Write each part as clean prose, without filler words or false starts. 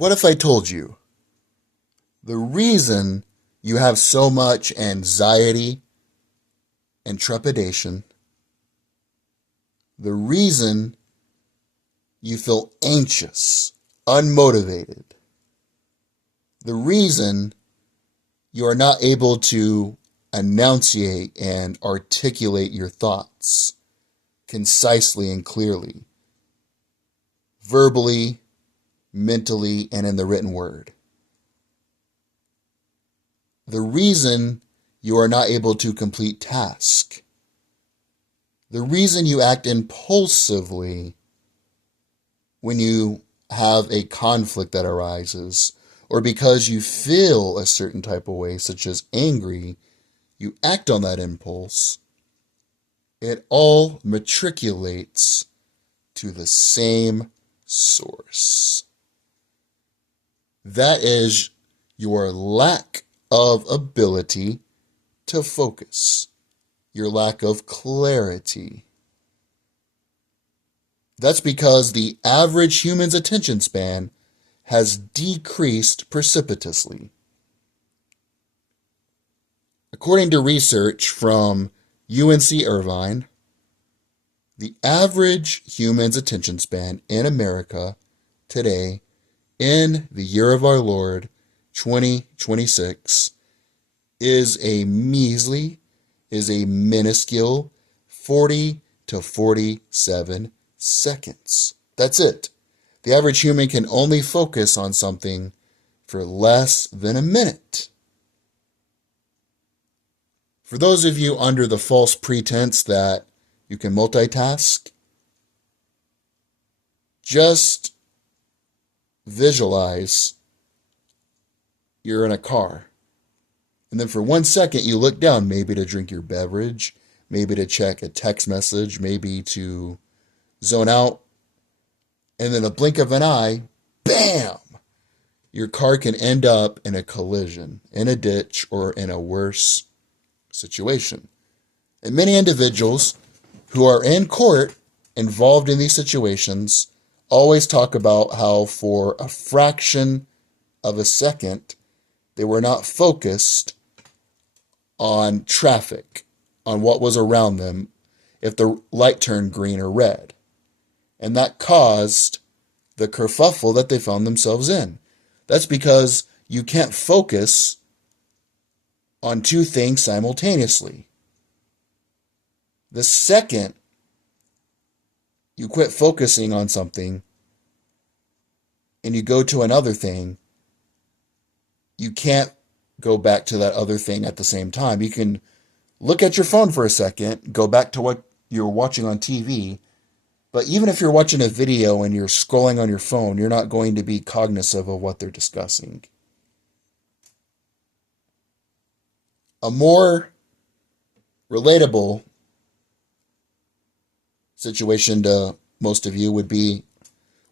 What if I told you the reason you have so much anxiety and trepidation, the reason you feel anxious, unmotivated, the reason you are not able to enunciate and articulate your thoughts concisely and clearly, verbally, mentally, and in the written word. The reason you are not able to complete tasks. The reason you act impulsively when you have a conflict that arises, or because you feel a certain type of way, such as angry, you act on that impulse. It all matriculates to the same source. That is your lack of ability to focus, your lack of clarity. That's because the average human's attention span has decreased precipitously. According to research from UNC Irvine, the average human's attention span in America today, in the year of our Lord, 2026, is a minuscule 40 to 47 seconds. That's it. The average human can only focus on something for less than a minute. For those of you under the false pretense that you can multitask, just visualize you're in a car. And then for 1 second, you look down, maybe to drink your beverage, maybe to check a text message, maybe to zone out. And then a blink of an eye, bam! Your car can end up in a collision, in a ditch, or in a worse situation. And many individuals who are in court involved in these situations always talk about how for a fraction of a second, they were not focused on traffic, on what was around them, if the light turned green or red. And that caused the kerfuffle that they found themselves in. That's because you can't focus on two things simultaneously. The second you quit focusing on something and you go to another thing, you can't go back to that other thing at the same time. You can look at your phone for a second, go back to what you're watching on TV, but even if you're watching a video and you're scrolling on your phone, you're not going to be cognizant of what they're discussing. A more relatable situation to most of you would be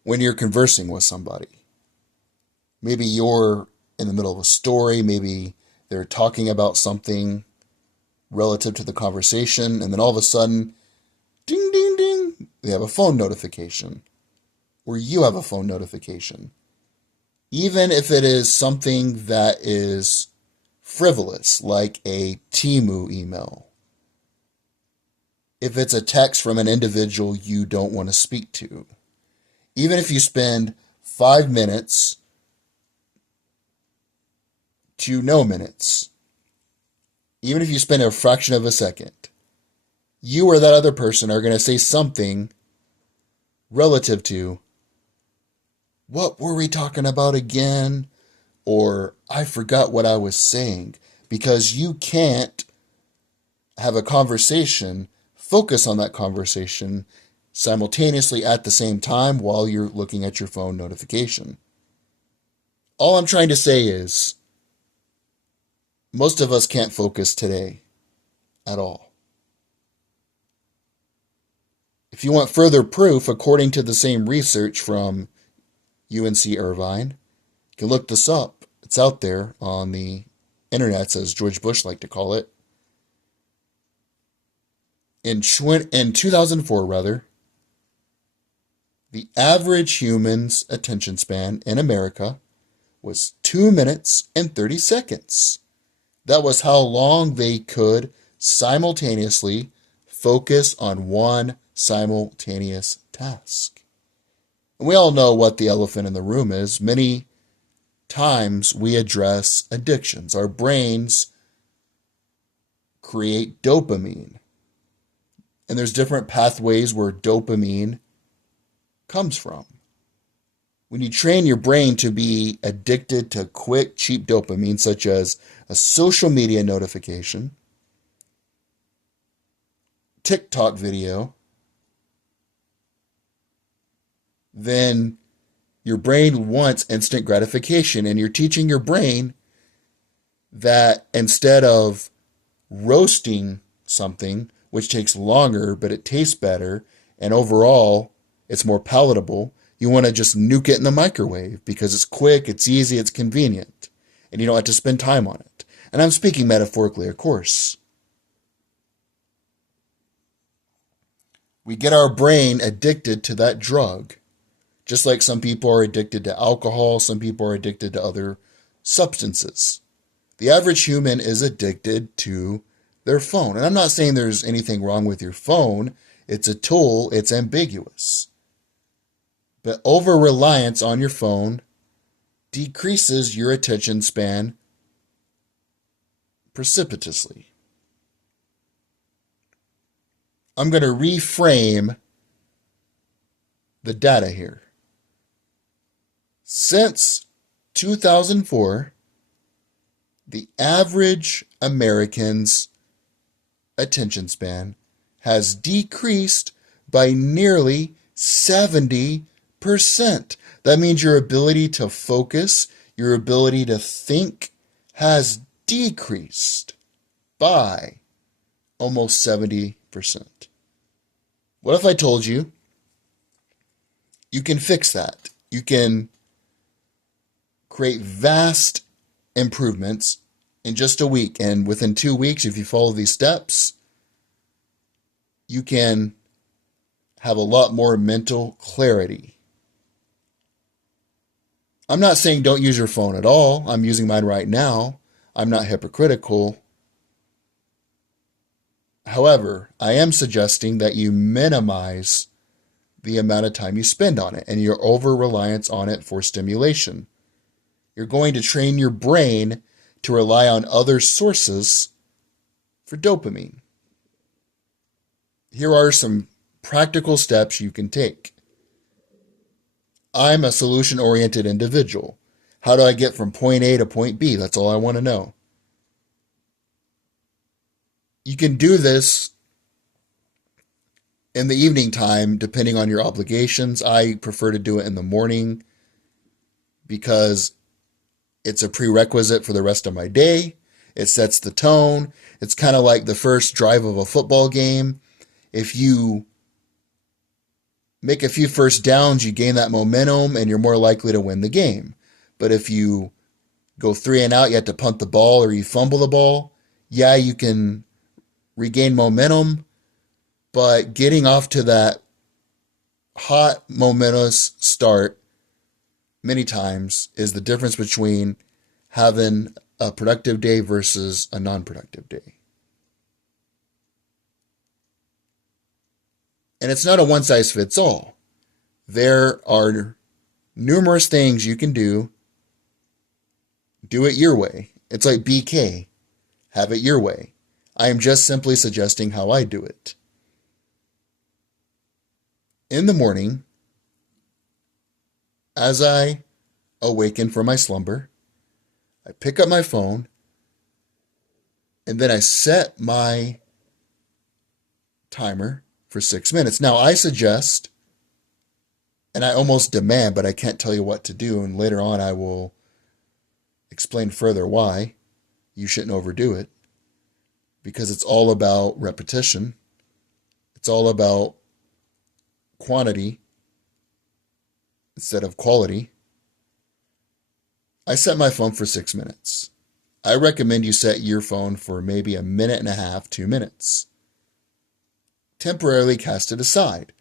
when you're conversing with somebody. Maybe you're in the middle of a story, maybe they're talking about something relative to the conversation, and then all of a sudden, ding, ding, ding, they have a phone notification, or you have a phone notification. Even if it is something that is frivolous, like a Temu email. If it's a text from an individual you don't want to speak to. Even if you spend 5 minutes to no minutes. Even if you spend a fraction of a second. You or that other person are going to say something relative to, what were we talking about again? Or I forgot what I was saying, because you can't have a conversation, focus on that conversation simultaneously at the same time while you're looking at your phone notification. All I'm trying to say is, most of us can't focus today at all. If you want further proof, according to the same research from UNC Irvine, you can look this up. It's out there on the internet, as George Bush liked to call it. In 2004, The average human's attention span in America was 2 minutes and 30 seconds. That was how long they could simultaneously focus on one simultaneous task. And we all know what the elephant in the room is. Many times we address addictions. Our brains create dopamine. And there's different pathways where dopamine comes from. When you train your brain to be addicted to quick, cheap dopamine, such as a social media notification, TikTok video, then your brain wants instant gratification, and you're teaching your brain that instead of roasting something, which takes longer, but it tastes better, and overall it's more palatable, you want to just nuke it in the microwave because it's quick, it's easy, it's convenient, and you don't have to spend time on it. And I'm speaking metaphorically, of course. We get our brain addicted to that drug, just like some people are addicted to alcohol, some people are addicted to other substances. The average human is addicted to their phone. And I'm not saying there's anything wrong with your phone. It's a tool, it's ambiguous. But over-reliance on your phone decreases your attention span precipitously. I'm going to reframe the data here. Since 2004, the average American's attention span has decreased by nearly 70%. That means your ability to focus, your ability to think has decreased by almost 70%. What if I told you you can fix that? You can create vast improvements in just a week. And within 2 weeks, if you follow these steps, you can have a lot more mental clarity. I'm not saying don't use your phone at all. I'm using mine right now. I'm not hypocritical. However, I am suggesting that you minimize the amount of time you spend on it and your over-reliance on it for stimulation. You're going to train your brain to rely on other sources for dopamine. Here are some practical steps you can take. I'm a solution-oriented individual. How do I get from point A to point B? That's all I want to know. You can do this in the evening time, depending on your obligations. I prefer to do it in the morning because it's a prerequisite for the rest of my day. It sets the tone. It's kind of like the first drive of a football game. If you make a few first downs, you gain that momentum and you're more likely to win the game. But if you go 3 and out, you have to punt the ball or you fumble the ball, yeah, you can regain momentum, but getting off to that hot, momentous start many times is the difference between having a productive day versus a non-productive day. And it's not a one-size-fits-all. There are numerous things you can do. Do it your way. It's like BK. Have it your way. I am just simply suggesting how I do it. In the morning, as I awaken from my slumber, I pick up my phone, and then I set my timer for 6 minutes. Now, I suggest, and I almost demand, but I can't tell you what to do, and later on I will explain further why you shouldn't overdo it, because it's all about repetition. It's all about quantity instead of quality. I set my phone for 6 minutes. I recommend you set your phone for maybe 1.5 minutes, 2 minutes. Temporarily cast it aside.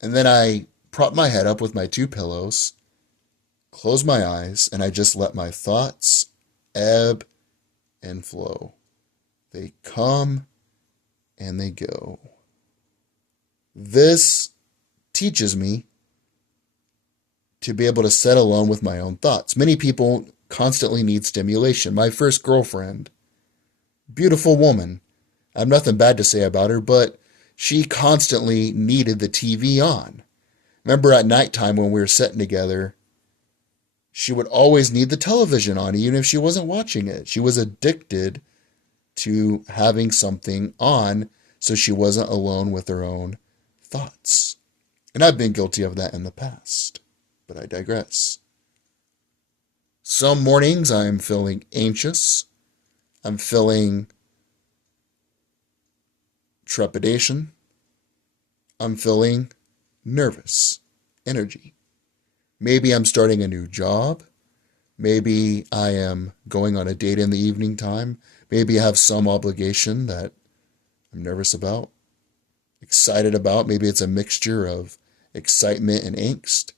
And then I prop my head up with my two pillows, close my eyes, and I just let my thoughts ebb and flow. They come and they go. This teaches me to be able to sit alone with my own thoughts. Many people constantly need stimulation. My first girlfriend, beautiful woman, I have nothing bad to say about her, but she constantly needed the TV on. Remember at nighttime when we were sitting together, she would always need the television on, even if she wasn't watching it. She was addicted to having something on so she wasn't alone with her own thoughts. And I've been guilty of that in the past, but I digress. Some mornings I'm feeling anxious. I'm feeling trepidation. I'm feeling nervous energy. Maybe I'm starting a new job. Maybe I am going on a date in the evening time. Maybe I have some obligation that I'm nervous about, excited about. Maybe it's a mixture of excitement and angst.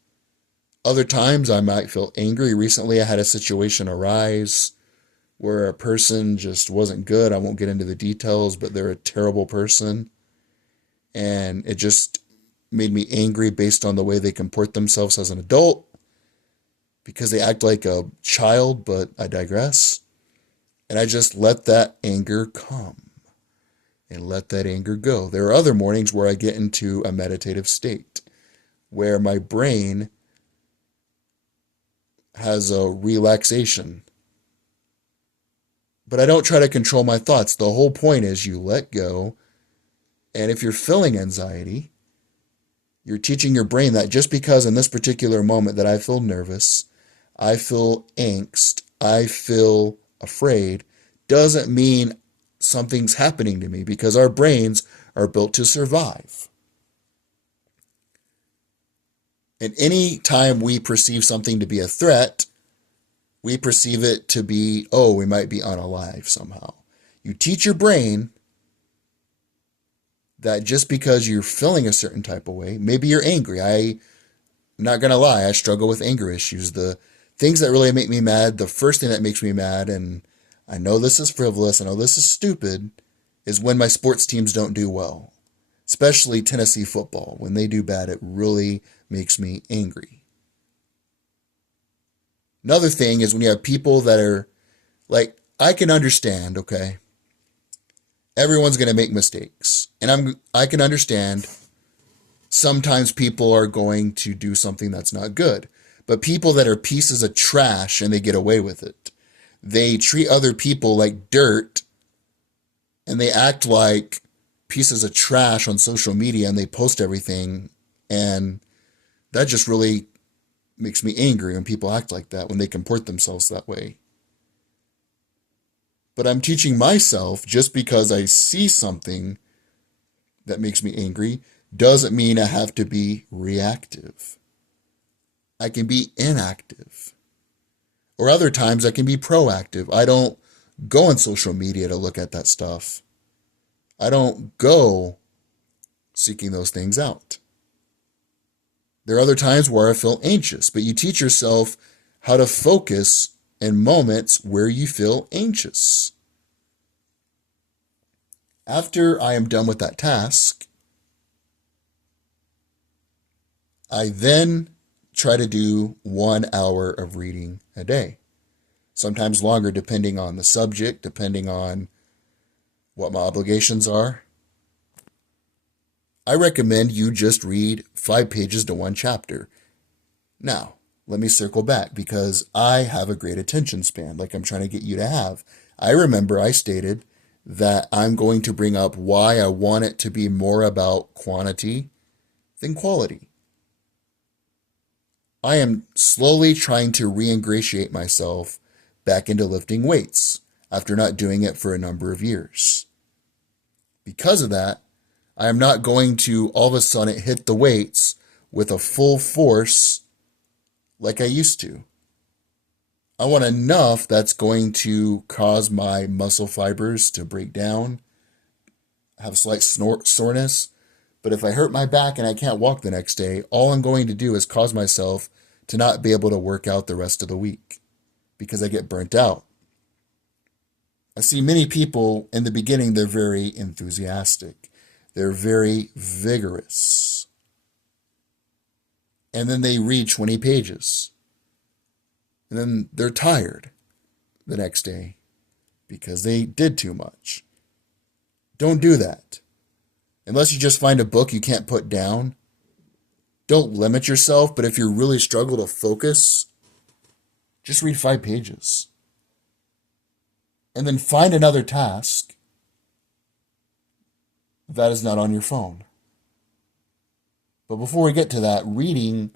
Other times I might feel angry. Recently I had a situation arise where a person just wasn't good. I won't get into the details, but they're a terrible person. And it just made me angry based on the way they comport themselves as an adult because they act like a child, but I digress. And I just let that anger come and let that anger go. There are other mornings where I get into a meditative state where my brain has a relaxation. But I don't try to control my thoughts. The whole point is you let go. And if you're feeling anxiety, you're teaching your brain that just because in this particular moment that I feel nervous, I feel angst, I feel afraid, doesn't mean something's happening to me, because our brains are built to survive. And any time we perceive something to be a threat, we perceive it to be, oh, we might be unalive somehow. You teach your brain that just because you're feeling a certain type of way, maybe you're angry. I'm not going to lie, I struggle with anger issues. The things that really make me mad, the first thing that makes me mad, and I know this is frivolous, I know this is stupid, is when my sports teams don't do well. Especially Tennessee football. When they do bad, it really makes me angry. Another thing is when you have people that are, like, I can understand, okay, everyone's going to make mistakes. And I can understand sometimes people are going to do something that's not good. But people that are pieces of trash and they get away with it. They treat other people like dirt and they act like pieces of trash on social media and they post everything. And that just really makes me angry when people act like that, when they comport themselves that way. But I'm teaching myself just because I see something that makes me angry doesn't mean I have to be reactive. I can be inactive. Or other times I can be proactive. I don't go on social media to look at that stuff. I don't go seeking those things out. There are other times where I feel anxious, but you teach yourself how to focus in moments where you feel anxious. After I am done with that task, I then try to do 1 hour of reading a day. Sometimes longer depending on the subject, depending on what my obligations are. I recommend you just read 5 pages to 1 chapter. Now, let me circle back because I have a great attention span, like I'm trying to get you to have. I remember I stated that I'm going to bring up why I want it to be more about quantity than quality. I am slowly trying to re-ingratiate myself back into lifting weights after not doing it for a number of years. Because of that, I am not going to all of a sudden hit the weights with a full force like I used to. I want enough that's going to cause my muscle fibers to break down, have slight soreness, But if I hurt my back and I can't walk the next day, all I'm going to do is cause myself to not be able to work out the rest of the week because I get burnt out. I see many people in the beginning, they're very enthusiastic. They're very vigorous. And then they read 20 pages. And then they're tired the next day because they did too much. Don't do that. Unless you just find a book you can't put down, don't limit yourself. But if you really struggle to focus, just read 5 pages. And then find another task that is not on your phone. But before we get to that, reading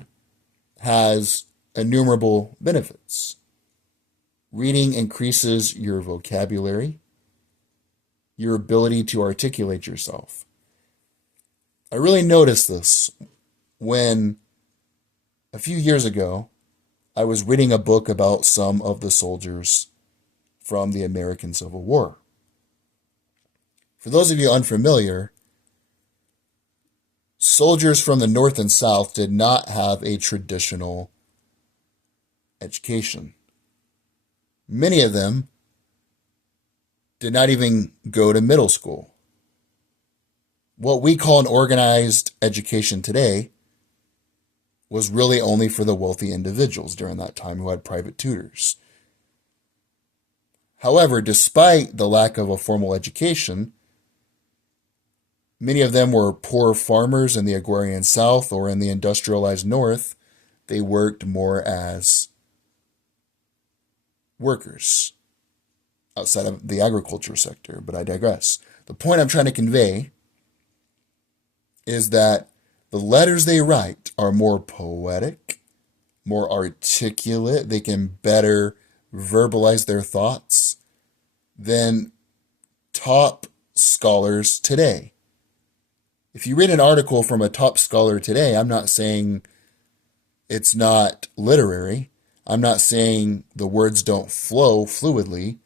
has innumerable benefits. Reading increases your vocabulary, your ability to articulate yourself. I really noticed this when a few years ago I was reading a book about some of the soldiers from the American Civil War. For those of you unfamiliar, soldiers from the North and South did not have a traditional education. Many of them did not even go to middle school. What we call an organized education today was really only for the wealthy individuals during that time who had private tutors. However, despite the lack of a formal education, many of them were poor farmers in the agrarian South or in the industrialized North. They worked more as workers outside of the agriculture sector, but I digress. The point I'm trying to convey is that the letters they write are more poetic, more articulate. They can better verbalize their thoughts than top scholars today. If you read an article from a top scholar today, I'm not saying it's not literary. I'm not saying the words don't flow fluidly,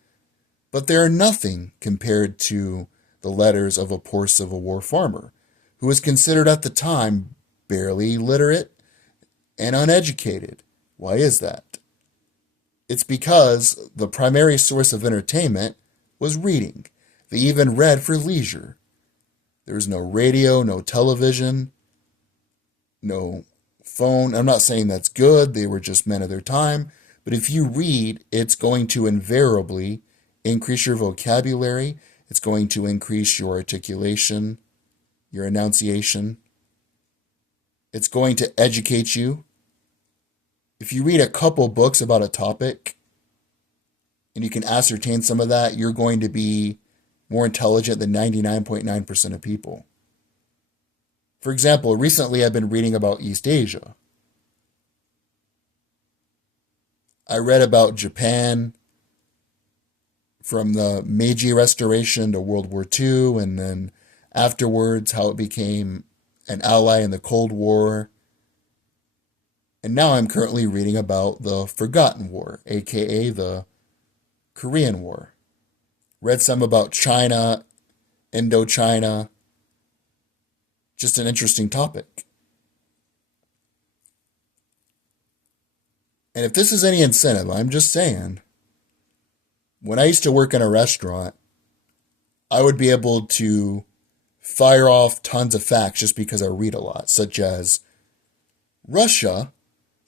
but they're nothing compared to the letters of a poor Civil War farmer who was considered at the time barely literate and uneducated. Why is that? It's because the primary source of entertainment was reading. They even read for leisure. There was no radio, no television, no phone. I'm not saying that's good. They were just men of their time. But if you read, it's going to invariably increase your vocabulary. It's going to increase your articulation, your enunciation. It's going to educate you. If you read a couple books about a topic and you can ascertain some of that, you're going to be more intelligent than 99.9% of people. For example, recently I've been reading about East Asia. I read about Japan from the Meiji Restoration to World War II, and then afterwards how it became an ally in the Cold War. And now I'm currently reading about the Forgotten War, aka the Korean War. Read some about China, Indochina. Just an interesting topic. And if this is any incentive, I'm just saying, when I used to work in a restaurant, I would be able to fire off tons of facts just because I read a lot, such as Russia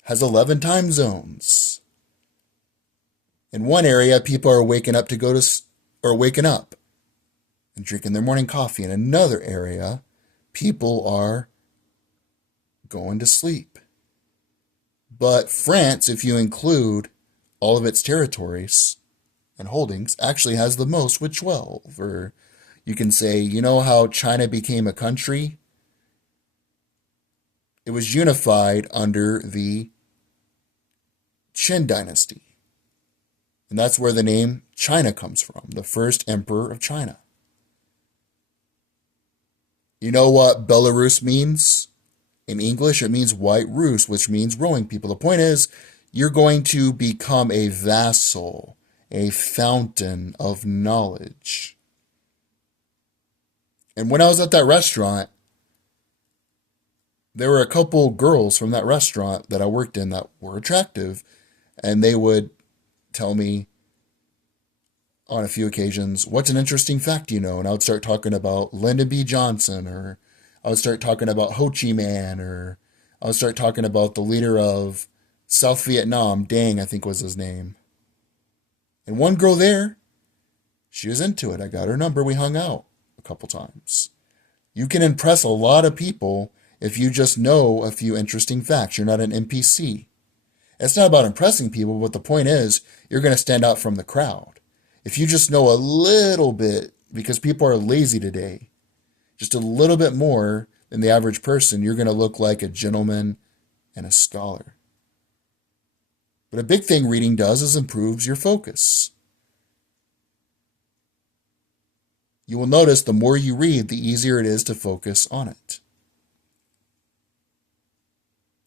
has 11 time zones. In one area, people are waking up and drinking their morning coffee. In another area, people are going to sleep. But France, if you include all of its territories and holdings, actually has the most with 12. Or you can say, you know how China became a country? It was unified under the Qin dynasty. And that's where the name China comes from, the first emperor of China. You know what Belarus means? In English, it means White Rus, which means rowing people. The point is, you're going to become a vassal, a fountain of knowledge. And when I was at that restaurant, There were a couple girls from that restaurant that I worked in that were attractive, and they would tell me on a few occasions, what's an interesting fact you know? And I would start talking about Lyndon B. Johnson, or I would start talking about Ho Chi Minh, or I would start talking about the leader of South Vietnam, Dang, I think was his name. And one girl there, she was into it. I got her number. We hung out a couple times. You can impress a lot of people if you just know a few interesting facts. You're not an NPC. It's not about impressing people, but the point is, you're going to stand out from the crowd. If you just know a little bit, because people are lazy today, just a little bit more than the average person, you're going to look like a gentleman and a scholar. But a big thing reading does is improves your focus. You will notice the more you read, the easier it is to focus on it.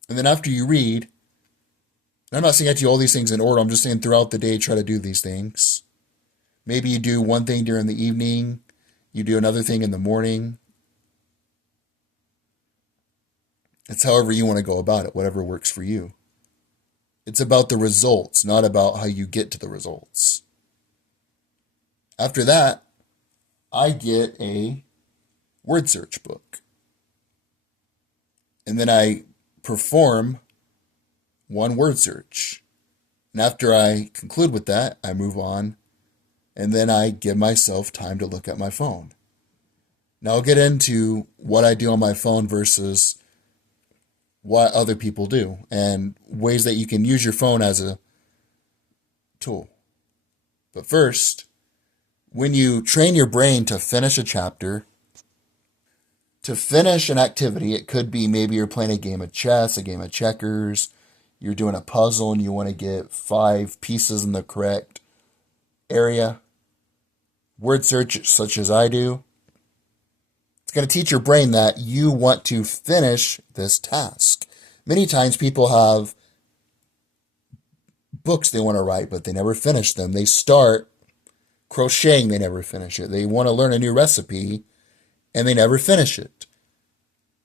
And then after you read, I'm not saying I do all these things in order, I'm just saying throughout the day, try to do these things. Maybe you do one thing during the evening, you do another thing in the morning. It's however you want to go about it, whatever works for you. It's about the results, not about how you get to the results. After that, I get a word search book. And then I perform one word search. And after I conclude with that, I move on. And then I give myself time to look at my phone. Now I'll get into what I do on my phone versus what other people do and ways that you can use your phone as a tool. But first, when you train your brain to finish a chapter, to finish an activity, it could be maybe you're playing a game of chess, a game of checkers, you're doing a puzzle and you want to get 5 pieces in the correct area. Word search, such as I do, it's going to teach your brain that you want to finish this task. Many times people have books they want to write, but they never finish them. They start crocheting, they never finish it. They want to learn a new recipe, and they never finish it.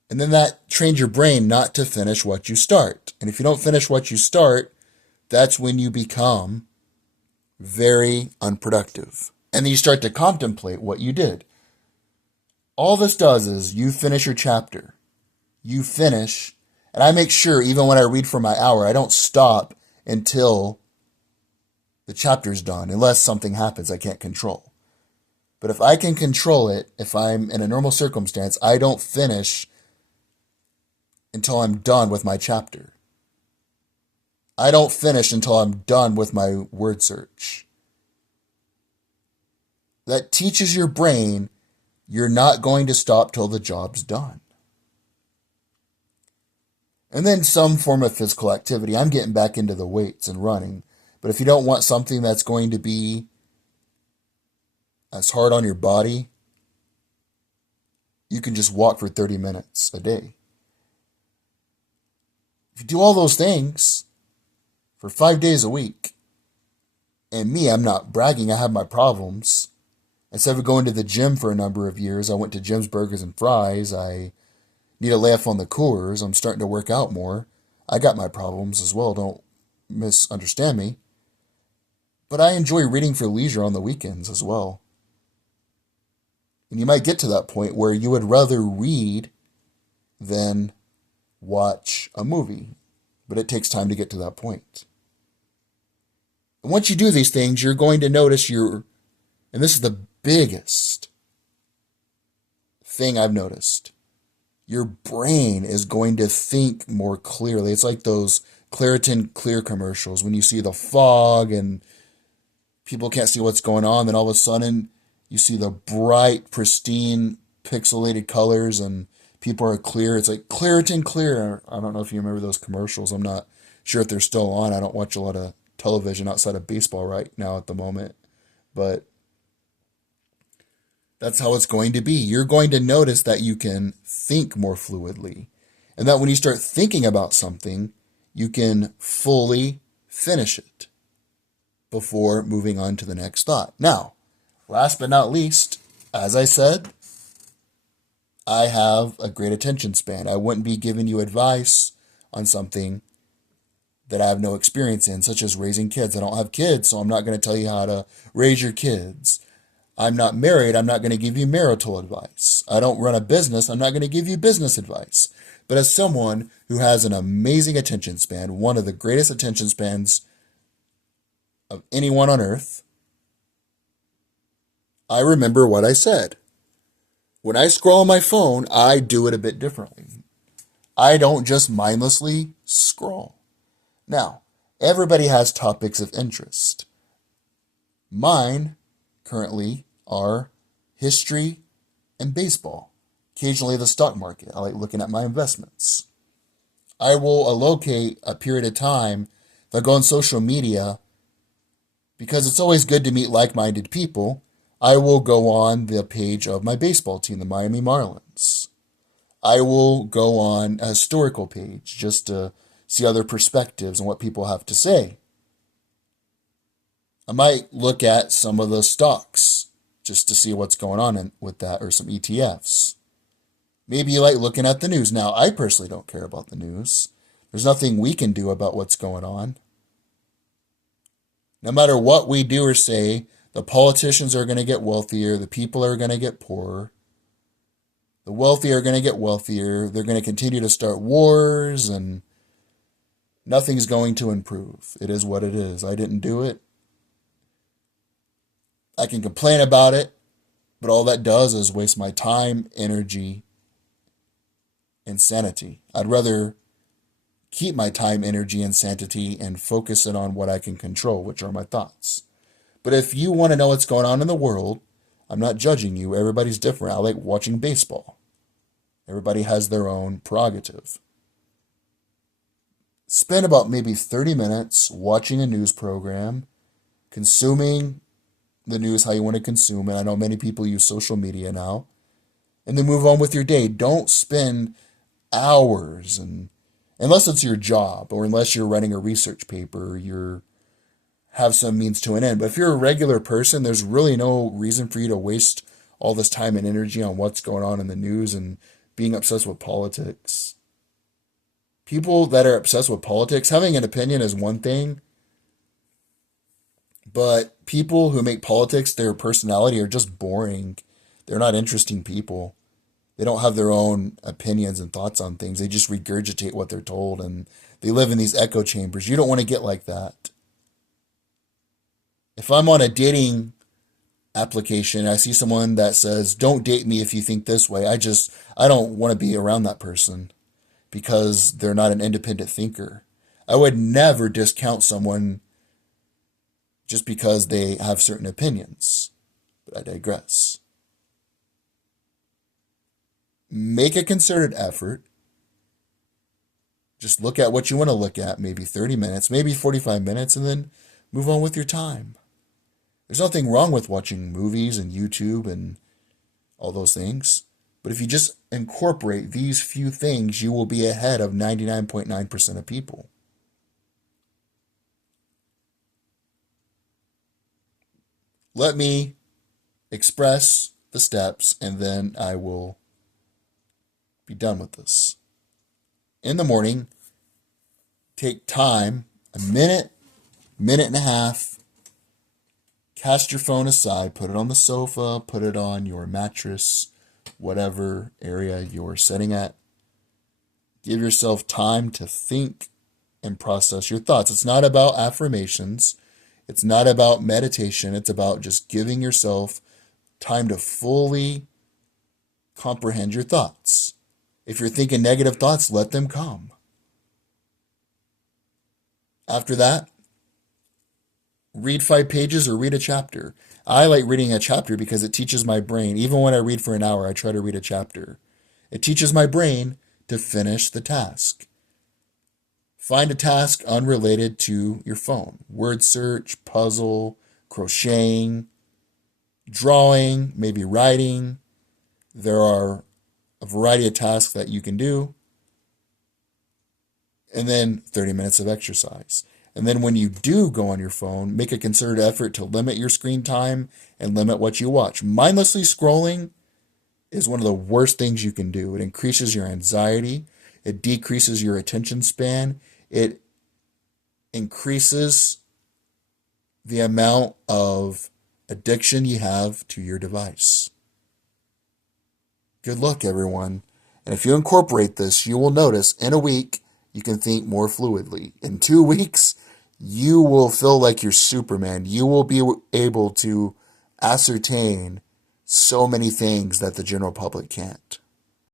And then that trains your brain not to finish what you start. And if you don't finish what you start, that's when you become very unproductive. And then you start to contemplate what you did. All this does is you finish your chapter. You finish, and I make sure even when I read for my hour, I don't stop until the chapter's done, unless something happens I can't control. But if I can control it, if I'm in a normal circumstance, I don't finish until I'm done with my chapter. I don't finish until I'm done with my word search. That teaches your brain you're not going to stop till the job's done. And then some form of physical activity. I'm getting back into the weights and running. But if you don't want something that's going to be as hard on your body, you can just walk for 30 minutes a day. If you do all those things for 5 days a week, and me, I'm not bragging, I have my problems. Instead of going to the gym for a number of years, I went to Jim's Burgers and Fries. I need a laugh on the Coors. I'm starting to work out more. I got my problems as well, don't misunderstand me. But I enjoy reading for leisure on the weekends as well. And you might get to that point where you would rather read than watch a movie. But it takes time to get to that point. And once you do these things, you're going to notice and this is the biggest thing I've noticed, your brain is going to think more clearly. It's like those Claritin Clear commercials when you see the fog and people can't see what's going on, then all of a sudden you see the bright, pristine, pixelated colors and people are clear. It's like Claritin Clear. I don't know if you remember those commercials. I'm not sure if they're still on. I don't watch a lot of television outside of baseball right now at the moment. But that's how it's going to be. You're going to notice that you can think more fluidly. And that when you start thinking about something, you can fully finish it before moving on to the next thought. Now, last but not least, as I said, I have a great attention span. I wouldn't be giving you advice on something that I have no experience in, such as raising kids. I don't have kids, so I'm not going to tell you how to raise your kids. I'm not married. I'm not going to give you marital advice. I don't run a business. I'm not going to give you business advice. But as someone who has an amazing attention span, one of the greatest attention spans of anyone on earth, I remember what I said. When I scroll on my phone, I do it a bit differently. I don't just mindlessly scroll. Now, everybody has topics of interest. Mine currently are history and baseball. Occasionally the stock market. I like looking at my investments. I will allocate a period of time if I go on social media, because it's always good to meet like-minded people. I will go on the page of my baseball team, the Miami Marlins. I will go on a historical page just to see other perspectives and what people have to say. I might look at some of the stocks just to see what's going on with that, or some ETFs. Maybe you like looking at the news. Now, I personally don't care about the news. There's nothing we can do about what's going on. No matter what we do or say, the politicians are going to get wealthier. The people are going to get poorer. The wealthy are going to get wealthier. They're going to continue to start wars, and nothing's going to improve. It is what it is. I didn't do it. I can complain about it, but all that does is waste my time, energy, and sanity. I'd rather keep my time, energy, and sanity and focus it on what I can control, which are my thoughts. But if you want to know what's going on in the world, I'm not judging you. Everybody's different. I like watching baseball. Everybody has their own prerogative. Spend about maybe 30 minutes watching a news program, consuming the news how you want to consume it. I know many people use social media now. And then move on with your day. Don't spend hours, and unless it's your job, or unless you're writing a research paper, you're have some means to an end. But if you're a regular person, there's really no reason for you to waste all this time and energy on what's going on in the news and being obsessed with politics. People that are obsessed with politics, having an opinion is one thing, but people who make politics their personality are just boring. They're not interesting people. They don't have their own opinions and thoughts on things. They just regurgitate what they're told, and they live in these echo chambers. You don't want to get like that. If I'm on a dating application, I see someone that says, "Don't date me if you think this way," I don't want to be around that person because they're not an independent thinker. I would never discount someone just because they have certain opinions. But I digress. Make a concerted effort. Just look at what you want to look at, maybe 30 minutes, maybe 45 minutes, and then move on with your time. There's nothing wrong with watching movies and YouTube and all those things. But if you just incorporate these few things, you will be ahead of 99.9% of people. Let me express the steps, and then I will be done with this. In the morning, take time, a minute, minute and a half. Cast your phone aside, put it on the sofa, put it on your mattress, whatever area you're sitting at. Give yourself time to think and process your thoughts. It's not about affirmations. It's not about meditation. It's about just giving yourself time to fully comprehend your thoughts. If you're thinking negative thoughts, let them come. After that, read 5 pages or read a chapter. I like reading a chapter because it teaches my brain. Even when I read for an hour, I try to read a chapter. It teaches my brain to finish the task. Find a task unrelated to your phone. Word search, puzzle, crocheting, drawing, maybe writing. There are a variety of tasks that you can do. And then 30 minutes of exercise. And then when you do go on your phone, make a concerted effort to limit your screen time and limit what you watch. Mindlessly scrolling is one of the worst things you can do. It increases your anxiety, it decreases your attention span, it increases the amount of addiction you have to your device. Good luck, everyone. And if you incorporate this, you will notice in a week you can think more fluidly. In 2 weeks, you will feel like you're Superman. You will be able to ascertain so many things that the general public can't.